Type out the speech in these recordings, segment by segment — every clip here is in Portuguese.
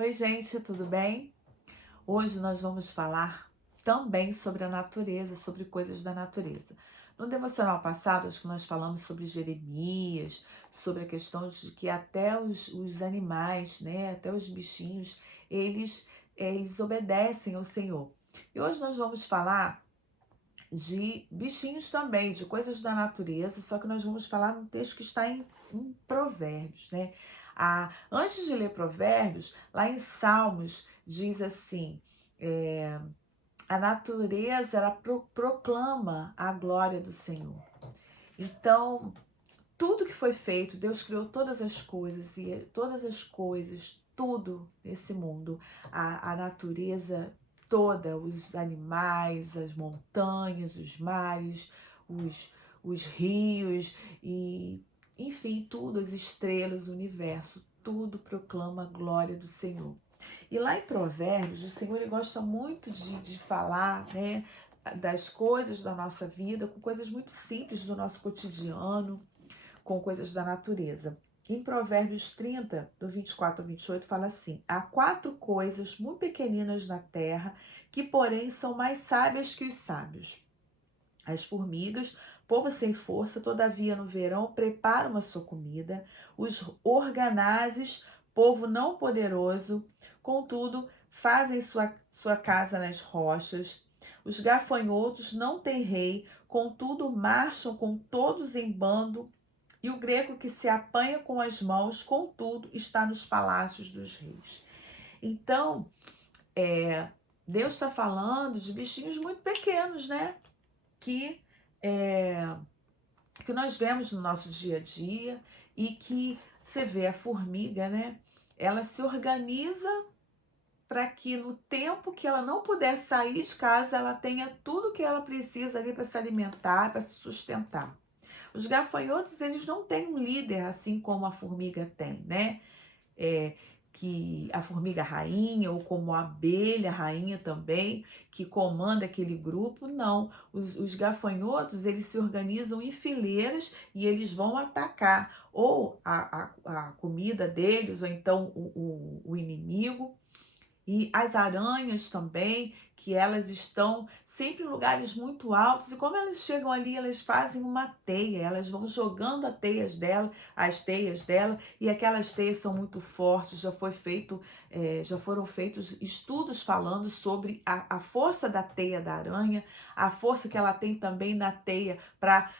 Oi, gente, tudo bem? Hoje nós vamos falar também sobre a natureza, sobre coisas da natureza. No devocional passado, acho que nós falamos sobre Jeremias, sobre a questão de que até os animais, né, até os bichinhos, eles obedecem ao Senhor. E hoje nós vamos falar de bichinhos também, de coisas da natureza, só que nós vamos falar num texto que está em Provérbios, né? Antes de ler Provérbios, lá em Salmos diz assim: é, a natureza ela proclama a glória do Senhor. Então, tudo que foi feito, Deus criou todas as coisas e todas as coisas, tudo nesse mundo, a natureza toda, os animais, as montanhas, os mares, os rios e, enfim, tudo, as estrelas, o universo, tudo proclama a glória do Senhor. E lá em Provérbios, o Senhor ele gosta muito de falar, né, das coisas da nossa vida, com coisas muito simples do nosso cotidiano, com coisas da natureza. Em Provérbios 30, do 24 ao 28, fala assim: há quatro coisas muito pequeninas na terra, que, porém, são mais sábias que os sábios. As formigas, povo sem força, todavia no verão preparam a sua comida. Os organazes, povo não poderoso, contudo, fazem sua casa nas rochas. Os gafanhotos não têm rei, contudo, marcham com todos em bando, e o grego que se apanha com as mãos, contudo, está nos palácios dos reis. Então, Deus está falando de bichinhos muito pequenos, né? Que, é, que nós vemos no nosso dia a dia e que você vê a formiga, né? Ela se organiza para que no tempo que ela não puder sair de casa, ela tenha tudo que ela precisa ali para se alimentar, para se sustentar. Os gafanhotos, eles não têm um líder assim como a formiga tem, né? É, que a formiga rainha, ou como a abelha rainha também, que comanda aquele grupo, não. Os gafanhotos, eles se organizam em fileiras e eles vão atacar ou a comida deles, ou então o inimigo. E as aranhas também, que elas estão sempre em lugares muito altos, e como elas chegam ali, elas fazem uma teia, elas vão jogando as teias dela, e aquelas teias são muito fortes, já foram feitos estudos falando sobre a força da teia da aranha, a força que ela tem também na teia para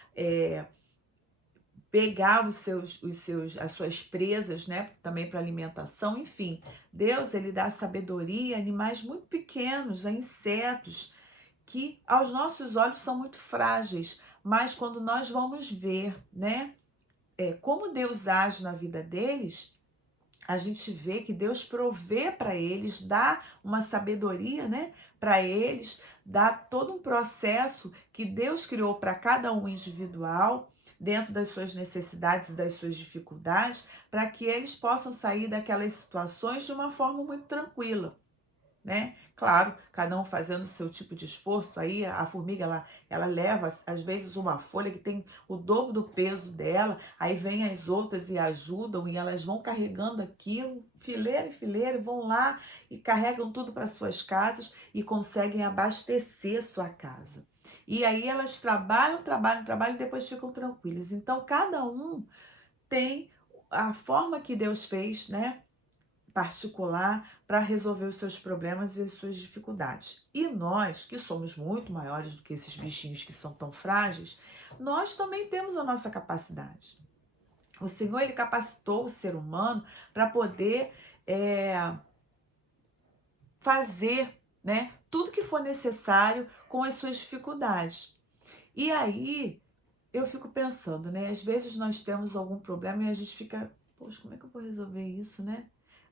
pegar as suas presas, né, também para alimentação, enfim. Deus, ele dá sabedoria a animais muito pequenos, a insetos, que aos nossos olhos são muito frágeis, mas quando nós vamos ver, né, como Deus age na vida deles, a gente vê que Deus provê para eles, dá uma sabedoria, né, para eles, dá todo um processo que Deus criou para cada um individual, dentro das suas necessidades e das suas dificuldades, para que eles possam sair daquelas situações de uma forma muito tranquila, né? Claro, cada um fazendo o seu tipo de esforço. Aí a formiga, ela leva, às vezes, uma folha que tem o dobro do peso dela, aí vem as outras e ajudam, e elas vão carregando aquilo, fileira em fileira, e vão lá e carregam tudo para suas casas e conseguem abastecer sua casa. E aí elas trabalham, trabalham, trabalham e depois ficam tranquilas. Então, cada um tem a forma que Deus fez, né, particular, para resolver os seus problemas e as suas dificuldades. E nós, que somos muito maiores do que esses bichinhos que são tão frágeis, nós também temos a nossa capacidade. O Senhor, ele capacitou o ser humano para poder fazer, né, tudo que for necessário com as suas dificuldades. E aí, eu fico pensando, né? Às vezes nós temos algum problema e a gente fica, poxa, como é que eu vou resolver isso, né?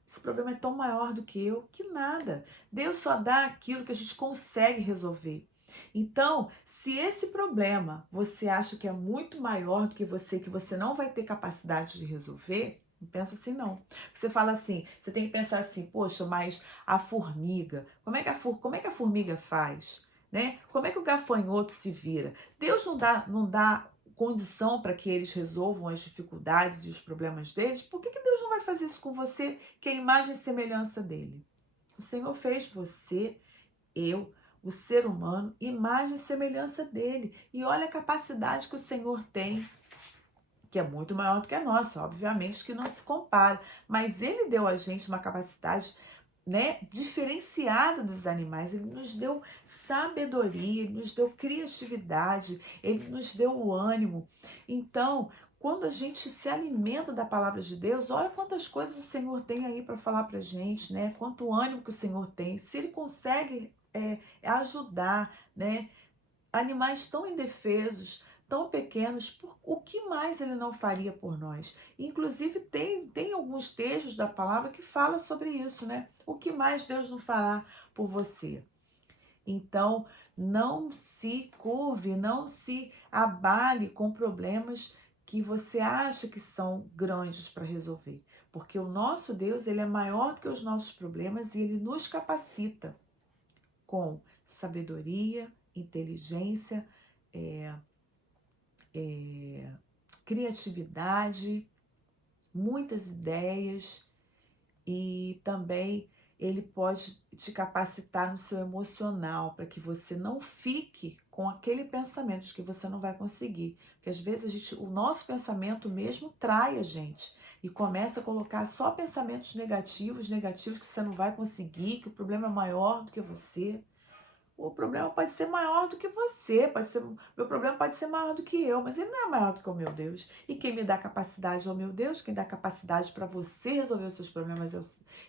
Esse problema é tão maior do que eu, que nada. Deus só dá aquilo que a gente consegue resolver. Então, se esse problema você acha que é muito maior do que você não vai ter capacidade de resolver, não pensa assim não. Você fala assim, você tem que pensar assim, poxa, mas a formiga, como é que a formiga faz? Né? Como é que o gafanhoto se vira? Deus não dá condição para que eles resolvam as dificuldades e os problemas deles, por que Deus não vai fazer isso com você, que é a imagem e semelhança dele? O Senhor fez você, eu, o ser humano, imagem e semelhança dele. E olha a capacidade que o Senhor tem, que é muito maior do que a nossa, obviamente que não se compara, mas ele deu a gente uma capacidade, né, diferenciada dos animais. Ele nos deu sabedoria, ele nos deu criatividade, ele nos deu o ânimo. Então, quando a gente se alimenta da palavra de Deus, olha quantas coisas o Senhor tem aí para falar para gente, né? Quanto ânimo que o Senhor tem. Se ele consegue ajudar, né, animais tão indefesos, tão pequenos, o que mais ele não faria por nós? Inclusive, tem alguns textos da palavra que fala sobre isso, né? O que mais Deus não fará por você? Então, não se curve, não se abale com problemas que você acha que são grandes para resolver. Porque o nosso Deus, ele é maior do que os nossos problemas e ele nos capacita com sabedoria, inteligência, é, criatividade, muitas ideias, e também ele pode te capacitar no seu emocional para que você não fique com aquele pensamento de que você não vai conseguir, porque às vezes o nosso pensamento mesmo trai a gente e começa a colocar só pensamentos negativos, negativos, que você não vai conseguir, que o problema é maior do que você. O problema pode ser maior do que você, meu problema pode ser maior do que eu, mas ele não é maior do que o meu Deus. E quem me dá capacidade é o meu Deus, quem dá capacidade para você resolver os seus problemas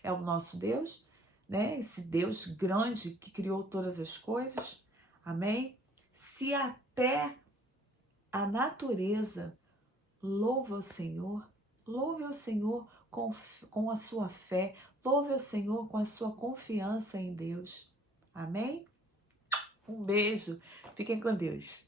é o nosso Deus, né? Esse Deus grande que criou todas as coisas. Amém? Se até a natureza louve o Senhor com a sua fé, louve o Senhor com a sua confiança em Deus. Amém? Um beijo. Fiquem com Deus.